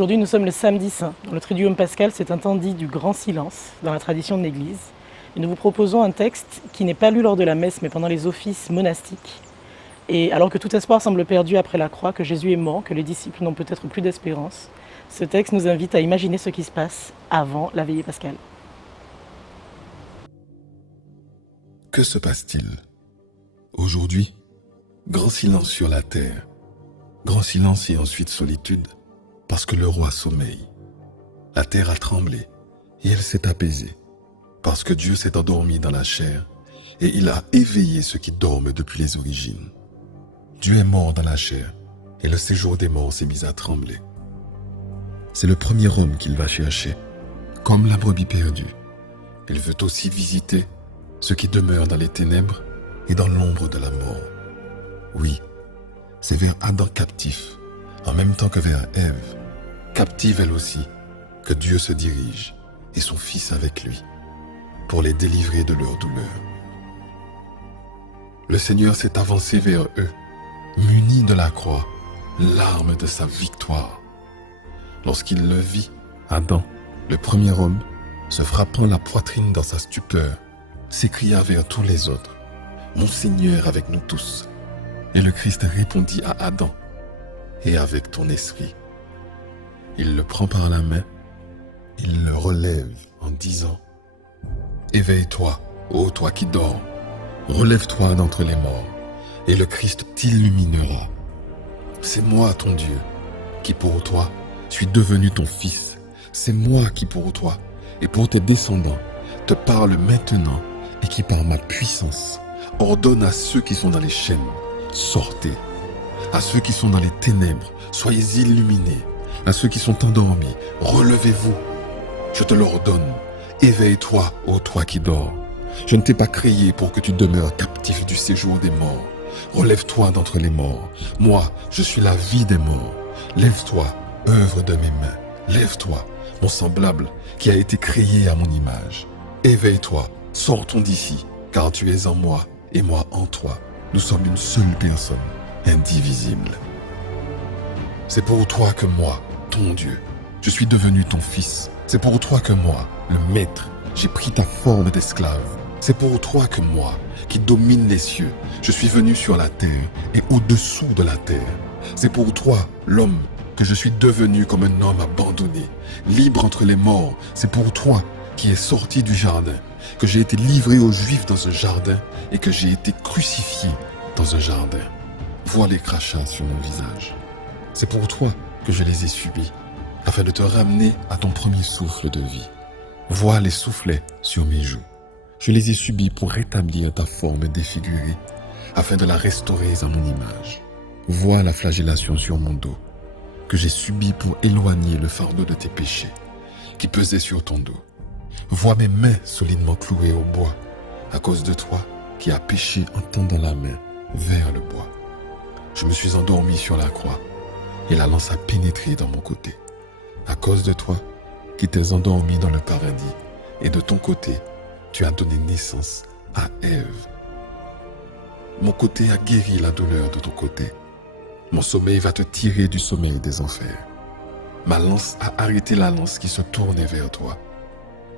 Aujourd'hui, nous sommes le samedi saint. Dans le Triduum pascal, c'est un temps dit du grand silence dans la tradition de l'Église. Et nous vous proposons un texte qui n'est pas lu lors de la messe, mais pendant les offices monastiques. Et alors que tout espoir semble perdu après la croix, que Jésus est mort, que les disciples n'ont peut-être plus d'espérance, ce texte nous invite à imaginer ce qui se passe avant la veillée pascale. Que se passe-t-il? Aujourd'hui, grand silence sur la terre, grand silence et ensuite solitude, parce que le roi sommeille. La terre a tremblé et elle s'est apaisée, parce que Dieu s'est endormi dans la chair et il a éveillé ceux qui dorment depuis les origines. Dieu est mort dans la chair et le séjour des morts s'est mis à trembler. C'est le premier homme qu'il va chercher, comme la brebis perdue. Il veut aussi visiter ceux qui demeurent dans les ténèbres et dans l'ombre de la mort. Oui, c'est vers Adam captif, en même temps que vers Ève, captive elle aussi, que Dieu se dirige, et son Fils avec lui, pour les délivrer de leur douleur. Le Seigneur s'est avancé vers eux, muni de la croix, l'arme de sa victoire. Lorsqu'il le vit, Adam, le premier homme, se frappant la poitrine dans sa stupeur, s'écria vers tous les autres, « Mon Seigneur avec nous tous !» Et le Christ répondit à Adam, « Et avec ton esprit ?» Il le prend par la main, il le relève en disant, « Éveille-toi, ô toi qui dors, relève-toi d'entre les morts, et le Christ t'illuminera. C'est moi, ton Dieu, qui pour toi suis devenu ton Fils. C'est moi qui pour toi et pour tes descendants te parle maintenant et qui par ma puissance ordonne à ceux qui sont dans les chaînes, sortez. À ceux qui sont dans les ténèbres, soyez illuminés. À ceux qui sont endormis, relevez-vous. Je te l'ordonne, éveille-toi, ô toi qui dors. Je ne t'ai pas créé pour que tu demeures captif du séjour des morts. Relève-toi d'entre les morts. Moi, je suis la vie des morts. Lève-toi, œuvre de mes mains. Lève-toi, mon semblable, qui a été créé à mon image. Éveille-toi, sortons d'ici, car tu es en moi et moi en toi. Nous sommes une seule personne, indivisible. C'est pour toi que moi, ton Dieu, je suis devenu ton Fils. C'est pour toi que moi, le Maître, j'ai pris ta forme d'esclave. C'est pour toi que moi, qui domine les cieux, je suis venu sur la terre et au-dessous de la terre. C'est pour toi, l'homme, que je suis devenu comme un homme abandonné, libre entre les morts. C'est pour toi, qui es sorti du jardin, que j'ai été livré aux Juifs dans un jardin et que j'ai été crucifié dans un jardin. Vois les crachats sur mon visage. C'est pour toi que je les ai subis, afin de te ramener à ton premier souffle de vie. Vois les soufflets sur mes joues. Je les ai subis pour rétablir ta forme défigurée, afin de la restaurer à mon image. Vois la flagellation sur mon dos, que j'ai subi pour éloigner le fardeau de tes péchés, qui pesait sur ton dos. Vois mes mains solidement clouées au bois, à cause de toi qui as péché en tendant la main vers le bois. Je me suis endormi sur la croix, et la lance a pénétré dans mon côté. À cause de toi qui t'es endormi dans le paradis, et de ton côté, tu as donné naissance à Ève. Mon côté a guéri la douleur de ton côté. Mon sommeil va te tirer du sommeil des enfers. Ma lance a arrêté la lance qui se tournait vers toi.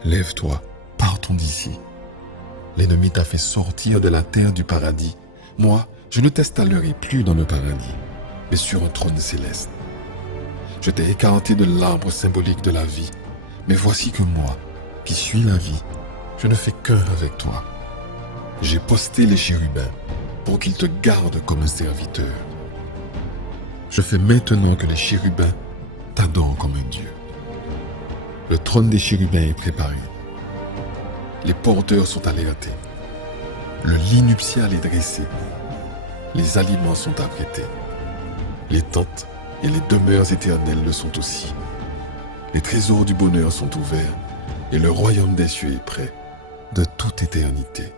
Lève-toi, partons d'ici. L'ennemi t'a fait sortir de la terre du paradis. Moi, je ne t'installerai plus dans le paradis, mais sur un trône céleste. Je t'ai écarté de l'arbre symbolique de la vie. Mais voici que moi, qui suis la vie, je ne fais qu'un avec toi. J'ai posté les chérubins pour qu'ils te gardent comme un serviteur. Je fais maintenant que les chérubins t'adorent comme un Dieu. Le trône des chérubins est préparé. Les porteurs sont alertés. Le lit nuptial est dressé. Les aliments sont apprêtés. Les tentes et les demeures éternelles le sont aussi. Les trésors du bonheur sont ouverts et le royaume des cieux est prêt de toute éternité.